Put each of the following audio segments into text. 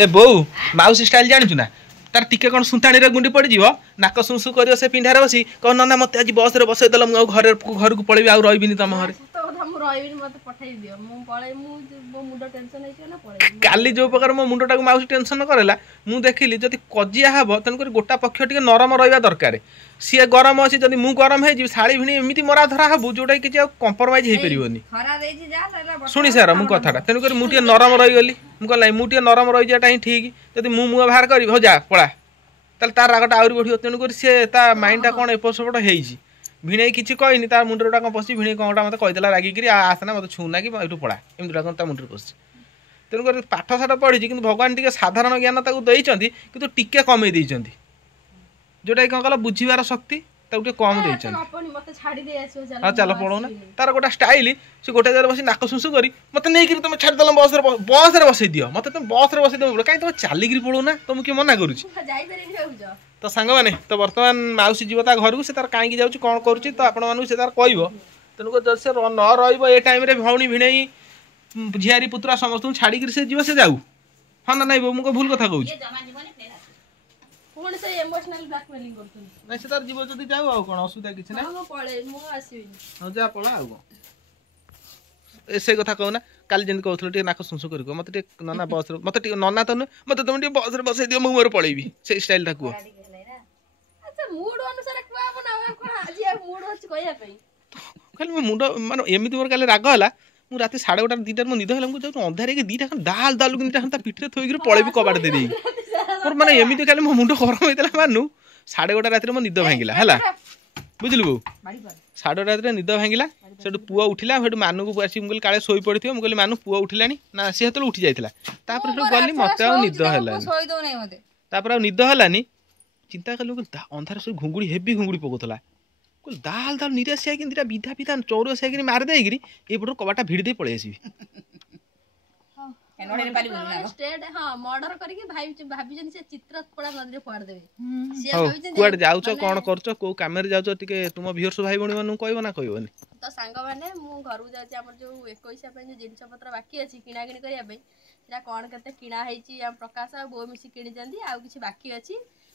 ए बोऊ माउसी style जानी ना तार टिके कौन सुताणी गुंडी पड़ नाक सुसु कर से पिंढार बसी कह ना मत आज बस रे बसईदेल घर को पलैबी आउ रही तुम घर काली जो प्रकार मो मुंडा को माउसी टेंशन करेला मु देखिली जदि कजिया हम तेणुक गोटा पक्ष टे नरम रहा दरकार सी गरम अच्छी जब मु गरम हो शाड़ी भिणी एमती मरा धरा हबू जोटा कि कंप्रोमाइज हो पार शुणी सार मु कथाटा तेणुक मुझे नरम रहीगली मुझे मुझे नरम रही जाटा ही ठीक जब मुँह बाहर करी हो जा पड़ा ताल तार रागटा आहरी बढ़िया तेणुक सी माइंडटा कौन एपट सेपट हो भिणे किसी कहनी तार मुंडे कौन पशि भिणे कौनटा मत कहीदेला रागिकी आसना मत छूना कि यू पड़ा एमती मुंडे पशि तेणुक पाठ साठ पढ़ी कि भगवान टी साधारण ज्ञान देते कि टिके कमे देते जोटा कौन कल बुझीबार शक्ति कम देते हाँ चल पड़ोना तार गोटा स्टाइल से गोटे जगह बस नाक सुसु कर मत नहीं तुम छाड़देल बस बसई दियो मत तुम बस बसई दे कहीं तुम चलिक पड़ोना तुमको किए मना करुच्ची तो सांग मैंने तो बर्तमान माउसी जीव ता घर को से तार कहीं जाऊँ कौन करुच्ची तो आपण मानू से तार कह तेणुक जब से न रही टाइम भौणी भिणे झियारी पुतरा समस्त छाड़ी से जीव से जाऊ हाँ ना नहीं मुझे भूल कथा कहूँ नहीं से तार जीव जदि जाऊ आ कौन असुविधा किसी ना जा पड़ा आ से कथा कहूना काली जमी कहते नाक सुसु कर मत नना बस मत नना तो नुह मत तुम बस बसई दियो मुझे पलैबी से स्टाइल टा कह खाली मो मुंड मान एमती मोर काली राग है मु रात 11:30 2टार मो निद है मुझे अंधारे दीटा दाल दाल कि पिठे थोक पलैबी कबाट दे मोर मैंने एमती खाली मो मुंड गरम होता मानू 11:30 रात मो निद भांगिला है बुझलु बो 11:30 रात निद भांगिला से पुआ उठिला मानू को आसी मुझे काले शोई पड़ी मुझे मानू पुआ उठिला ना सी हेतु उठी जाता गली मत निद है निद है चिंता कल अंधार सब घुंगुड़ी हेवी घुंगुड़ी पकौला दाल दाल निराशिया कि विधा विधा चौरसिया मारिदे एपटर कबाटा भिड़ दे पलि आसबि कुआडे जाउछ कौन करछ को कामेर जाउछ टिके तुम व्यूअर्स भाई बणी मानु कहबो ना कहबोनी तो सांग माने मु घर जाउछ हमर जो 21 पे जो जिंस पत्र बाकी अछि किना किनी करिया पे सेटा कोन केते किना हेची हम प्रकाश आ बो मिसी किनी जंदी आ किछि बाकी अछि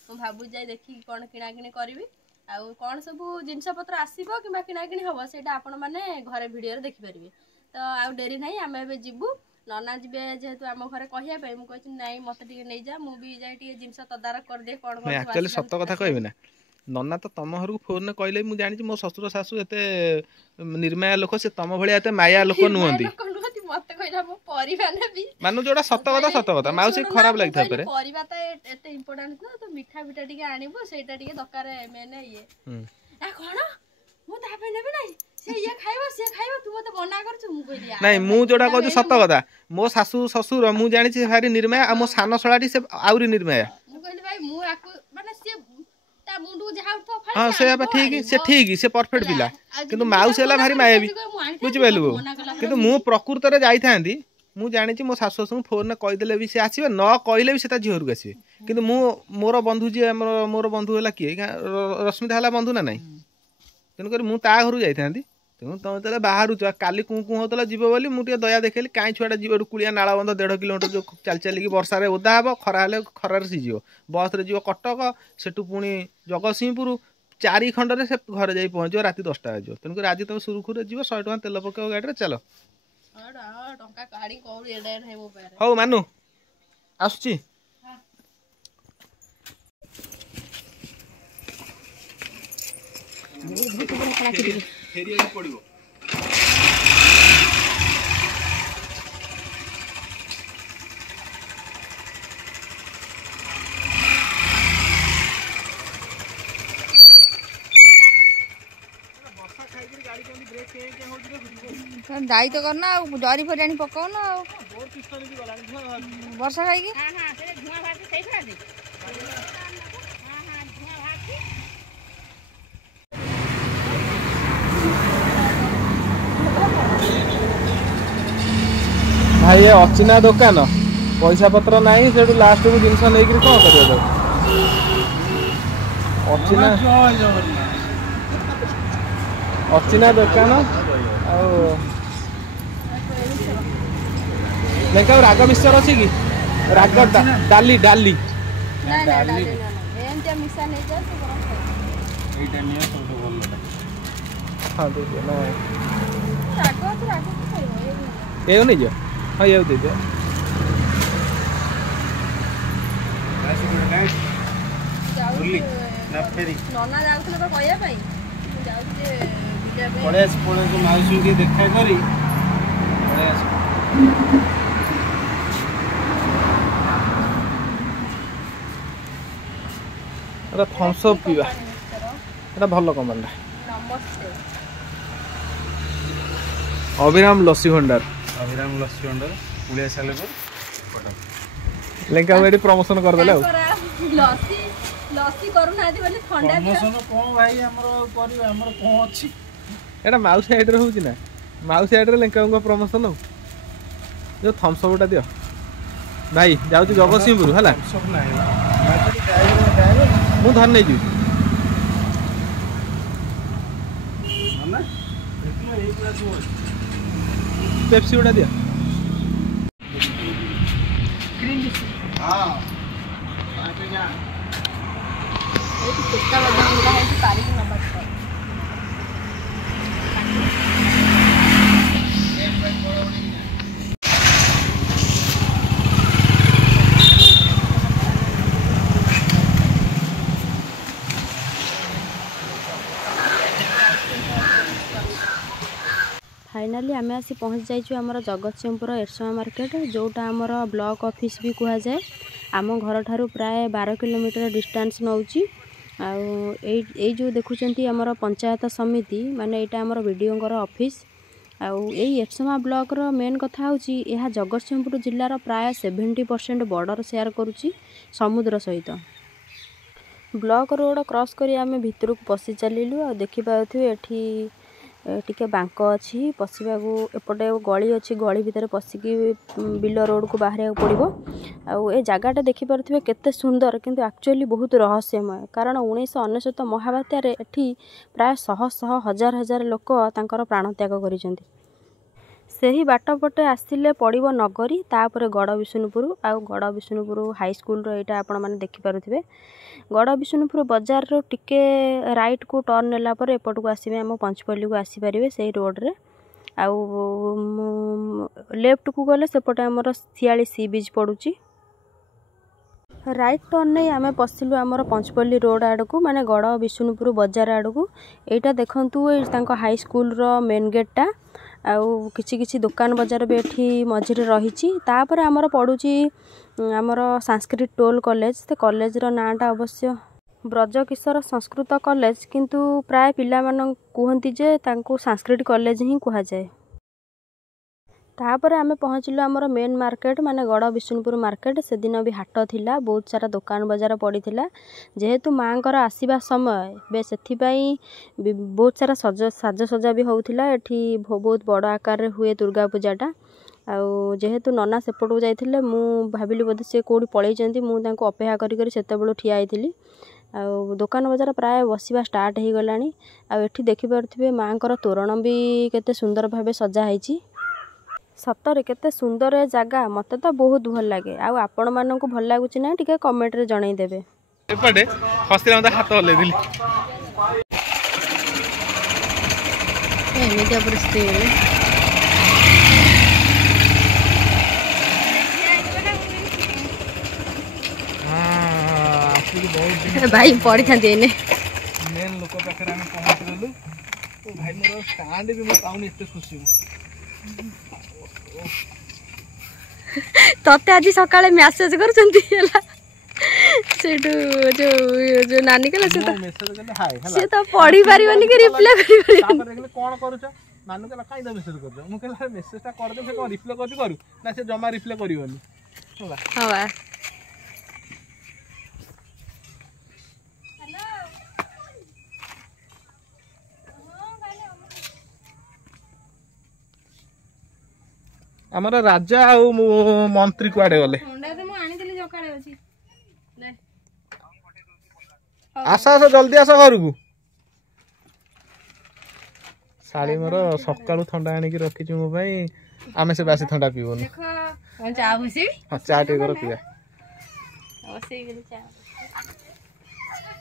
मु भाबु जाय देखि कोन किना किनी करबी आ कोन सब जिंस पत्र आसीबो कि किना किनी हबो सेटा आपण माने घरे वीडियो रे देखि परिबे तो आ डेरी नाही आमे बे जिबू नना जीवे जेहेतु आम घरे कहया पे मु कहछि नाही मते टिके नै जा मु भी जाय टिके जिंस तदारक कर दे कोन कोन एक्चुअली सत्य कथा कहबे ना नना तो तम घर को फोन कहले मु जानि मो ससुर सासु एते निर्माया लोक से तम भलिया एते माया लोक नुहंती मते कहला मो परिबा ने भी मानु जोडा सत्य कथा माउसी खराब लागथा परे परिबा त एते इंपोर्टेंट ना तो मिठा बिटा टिके आनिबो सेटा टिके दरकार मेने ये आ कोन मु ता पे नेबे नाही से ये खाइबो से खाइबो तू मते मना करछु मु कहि दिया नहीं मु जोडा कहू सत्य कथा मो सासु ससुर मु जानि छी भारी निर्माया आ मो सानो सळाटी से आउरी निर्माया मु कहली भाई मु आकु माने से ता मुंडू जहा उठो फाइ हां से ठीक से परफेक्ट पिला किंतु माउसी हला भारी मायाबी बुझि बेलु किंतु मु प्रकृत रे जाई थांदी मु जानि छी मो सासु ससुर फोन न कहि देले भी से आसीबे न कहिले भी सेता झिहरु आसीबे किंतु मु मोर बंधु जी मोर बंधु हला की रश्मिता हला बंधु ना नहीं तेणुक मु ता घर जाई थांदी तुम तुम बाहर काली कुँ होता जीव बोली मुझे दया देखली कहीं छुआ जीव कुलिया नाला बंध 1.5 किलोमीटर जो चल चलिकी वर्षा ओदा हे खरा हेले खरार सीज बस रे जीव कटक सेठू पुणी जगतसिंहपुर 4 खंड से घर जा पहुँच राति 10टा बाजो तेणुक आज तुम सुरुखुरे जीव 100 टका तेल पक गाड़ी चल हौ मानु आसुची फेरिया पड़ो दाई तो करना जरी फरी आनी पकाओ ना वर्षा खाई भाई ये अचिना दुकान पैसा पत्र नहीं से लास्ट को जिनस नहीं कौन कर अचिना दुकान राग मिक्सचर अच्छी कि ରାଗ ଡାଲି ଡାଲି ନା ନା ଡାଲି ନା ଏମିତିଆ ମିଶା ନେଇଯାଅ ସେ ବରଂ ଖାଇବ। ଏଇଟା ନିଅ ସବୁଠୁ ଭଲଟା। ହଁ ଦେଇଦିଅ ନା ରାଗ ଅଛି ରାଗ ତ ଖାଇବ ଏଇକୁ ନେଇଯିବ ହଁ ଏଇକୁ ଦେଇଦିଅ। ବୁଲି ନା ଫେରି ନନା ଯାଉଥିଲେ ତ କହିବା ପାଇଁ ମୁଁ ଯାଉଛି ଯେ ବୁଲିବା ପାଇଁ। ପଳେଇ ଆସ ମାଉସୀ ଟିକେ ଦେଖା କରି ପଳେଇ ଆସ। ଏଟା ଥମ୍ସ ଅପ୍ ପିଇବା ଏଟା ଭଲ କମ୍ପାନୀଟା। ନମସ୍ତେ। ଅଭିରାମ ଲସି ଭଣ୍ଡାର ଅଭିରାମ ଲସି ଭଣ୍ଡାର ପୁଳିଆ ସାଲେପୁର କଟକ। ଲେଙ୍କା ଏଠି ପ୍ରମୋସନ କରିଦେଲେ ଆଉ ଲସି ଲସି କରୁନାହାନ୍ତି ବୋଲି ଥଣ୍ଡା ପ୍ରମୋସନ କଣ ଭାଇ ଆମର କରିବା ଆମର କଣ ଅଛି। ଏଟା ମାଉସୀ ସାଇଡରେ ହଉଛି ନା ମାଉସୀ ସାଇଡରେ ଲେଙ୍କାଙ୍କ ପ୍ରମୋସନ ଆଉ ଯୋଉ ଥମ୍ସ ଅପ୍ଟା ଦିଅ ଭାଇ। ଯାଉଛି ଜଗତସିଂହପୁର ହେଲା ମୁଁ ଧରି ନେଇଯିବି। पेप्सी उड़ा दिया फाइनाली आम आसी पहुँच जाइए आमर जगतसिंहपुर एरसमा मार्केट जोटा आमर ब्लॉक ऑफिस भी कह जाए। आम घर ठारू प्राय 12 किलोमीटर डिस्टेंस नौची आई जो देखुंत आमर पंचायत समिति माने यहाँ आमर बीडीओ ऑफिस आउ एरसमा ब्लॉक रो मेन कथा होची यह जगतसिंहपुर जिलार प्राय 70% बॉर्डर शेयर करुच्ची समुद्र सहित। ब्लॉक रोड क्रॉस करी आम भितर को पशि चलू आ देखिपे एठी टिके बांक अच्छी पशिया एपटे गली अच्छी गली भितर पशिकी बिल रोड को बाहर पड़ो आउ ए जगहटा देखिपे केते सुंदर किंतु एक्चुअली बहुत रहस्यमय कारण 1999 महाबात्यार एठी प्राय शह शह हजार हजार लोक तांकर प्राण त्याग करिसेंती। सही बाट पटे आसिले पड़ो नगरी तापर गड़ विष्णुपुर आउ गड़ विष्णुपुर हाई स्कूल यहाँ आपण मैंने देखिपे गड़ विष्णुपुर बजार रो टिके राइट को टर्न नेला पर एपट को आसबे आम पंचपल्ली को आसीपारे से रोड रे आउ लेफ्ट को गले सेपटे आमर सियाली सी बीच पड़ुची राइट टर्न नहीं आम पशिलु आमर पंचपल्ली रोड आड़ को माने गड़ विष्णुपुर बजार आड़ को यहाँ देखु हाई स्कूल रो मेन गेटा आउ किछि किछि दुकान बजार भी एठी मझिरे रही तापर आमर पड़ुची आमर संस्कृत टोल कॉलेज ते कॉलेज रो नाटा अवश्य ब्रजकिशोर संस्कृत कॉलेज किंतु प्राय पिला मानन कहती जे तांको संस्कृत कॉलेज ही कहा जाए। तापर आम पहुँचलु आमर मेन मार्केट माने गड़ विष्णुपुर मार्केट से दिन भी हाट थिला बहुत सारा दुकान बजार पड़ीथिला जेहेतु माँकर आसीबा समय बे सेथिपाई बहुत सारा साजसजा भी होउथिला एठी बहुत बड़ आकार रे हुए दुर्गा पूजाटा आउ जेहेतु नना सेपटू जाइथिले मु भाबिली बोधे से कोडी पळैचंती मु तांको अपेक्षा करी करी सेतेबेलु ठिया आइथिली आउ दुकान बजार प्राय बसिबा स्टार्ट हो गलानी आउ एठी देखि परथिबे माँकर तोरण भी केते सुंदर भाबे सजा हैची सतरे केते सुंदर जगह मते तो बहुत भल लगे आउ आपण माननकु भल लागुची ना टिके कमेंट रे जणाई देबे। एपटे हस्तिरा मते हाथ हले दिली एमितिया परिस्थिति हेले भाई पड़ी था देने मेन लोक पाखरे हम पहुंच गलु ओ भाई मोर स्टैंड भी मैं पाउनी एते खुशी तते आज सकाळे मेसेज करचंती हला सेटू जो जो नानी कला से तो मेसेज करले हाय हला से तो पढ़ी पारिबनी के रिप्लाई करी तापर देखले कोन करूछ नानू कला काई द मेसेज करछ मु कहला मेसेजटा कर दे से कोन रिप्लाई करछ करू ना से जमा रिप्लाई करिवनी हला हां बा हमर राजा आ मंत्री कुआडे गले आस आस जल्दी आस घर को शाड़ी मोर सकाळु थंडा आनी रखी मो भाई आमे से बासी थंडा पीबोन देख चा भुसी हां चा टे कर पिया बसई गेली चा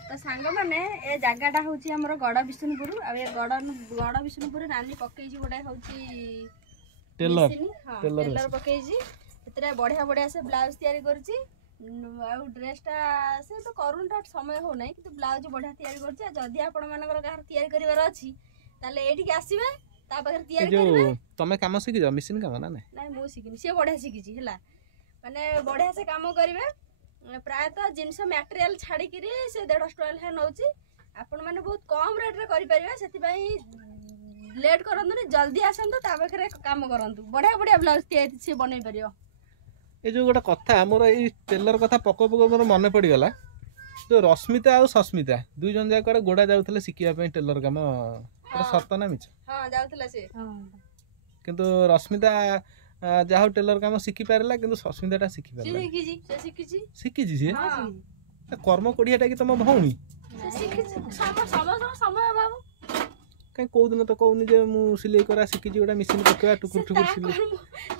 तो सांग माने ए जगहटा होची हमर गड़ विष्णुपुर आ ए गड़ विष्णुपुर नानी पकई जी गोटा होची टेलर टेलर पकई जी एतरे बढ़िया बढ़िया से ब्लाउज तैयारी करची आ ड्रेसटा से तो करूनटा समय हो नै कि ब्लाउज बढ़िया तैयारी करची जदी आपण मानकर कार तैयारी करिवार अछि ताले एठी के आसीबे ता पाखर तैयारी करबे तमे काम सिखि जा मशीन काम ना नै मो सिखिनी से बढ़िया सिखिची हला माने बढ़िया से काम करिवे प्राय तो जिनस मटेरियल छाड़ी करी से 150 टका ले नउची आपण माने बहुत कम रेट रे करि परिबे सेति पई लेट करंतु नि जल्दी आसंतु ता पाखरे काम करंतु बढ़िया बढ़िया ब्लाउज तैयारी से बनै परियो ए जो गोटा कथा हमर ई टेलर कथा पको पको मोर मने पड़ी गला तो रश्मिता और सस्मिता दुई जन जाय करे गोडा जाउथले सिकिया पे टेलर काम सत ना मिछ हां जाउथला से किंतु रश्मिता जाहो टेलर काम सिखि पारला किंतु सस्मिताटा सिखि पारला सिखिजी से कर्म कोडियाटा कि तम भौणी समय बाबू कहीं कौ दिन तो कहूनी जे मु सिलाई करा सिखिजी गोटा मशीन पकेवा टुकुर टुकुर सिलाई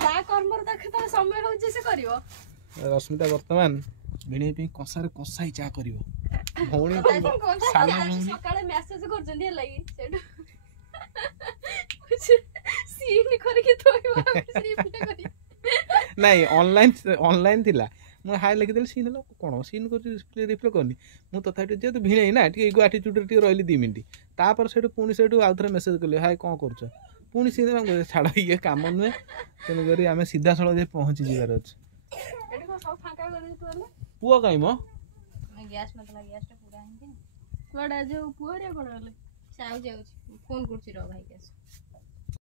ता कर्म देखे तो समय हो जे से करिवो रश्मिता वर्तमान भिणी पे कसारे कसाई चा करिवो भौणी साला भौणी सकाळे मेसेज करजंदी लागि सेड कुछ सीन करके थोइबा रिप्लाई करी नहीं ऑनलाइन थिला मु हाय लिखि देल सीन कोन सीन कर रिप्लाई करनी मु तथा जे तो भिणे ना टी एगो एटीट्यूड टी रहली 2 मिनिट तापर सेटु पुनी सेटु आउथरे मेसेज करले हाय कोन करछ पुनी सीन हम छाड़ ये काम नुहे तेन करी आमे सीधा सळ जे पहुंची जिबार अछि एडी को सब फांका कर दे तू पुओ काई मो गैस मतलब गैस टा पूरा हिंदी बड़ा जो पुअरे कोन ले साउ जाउची फोन करछि रो भाई गैस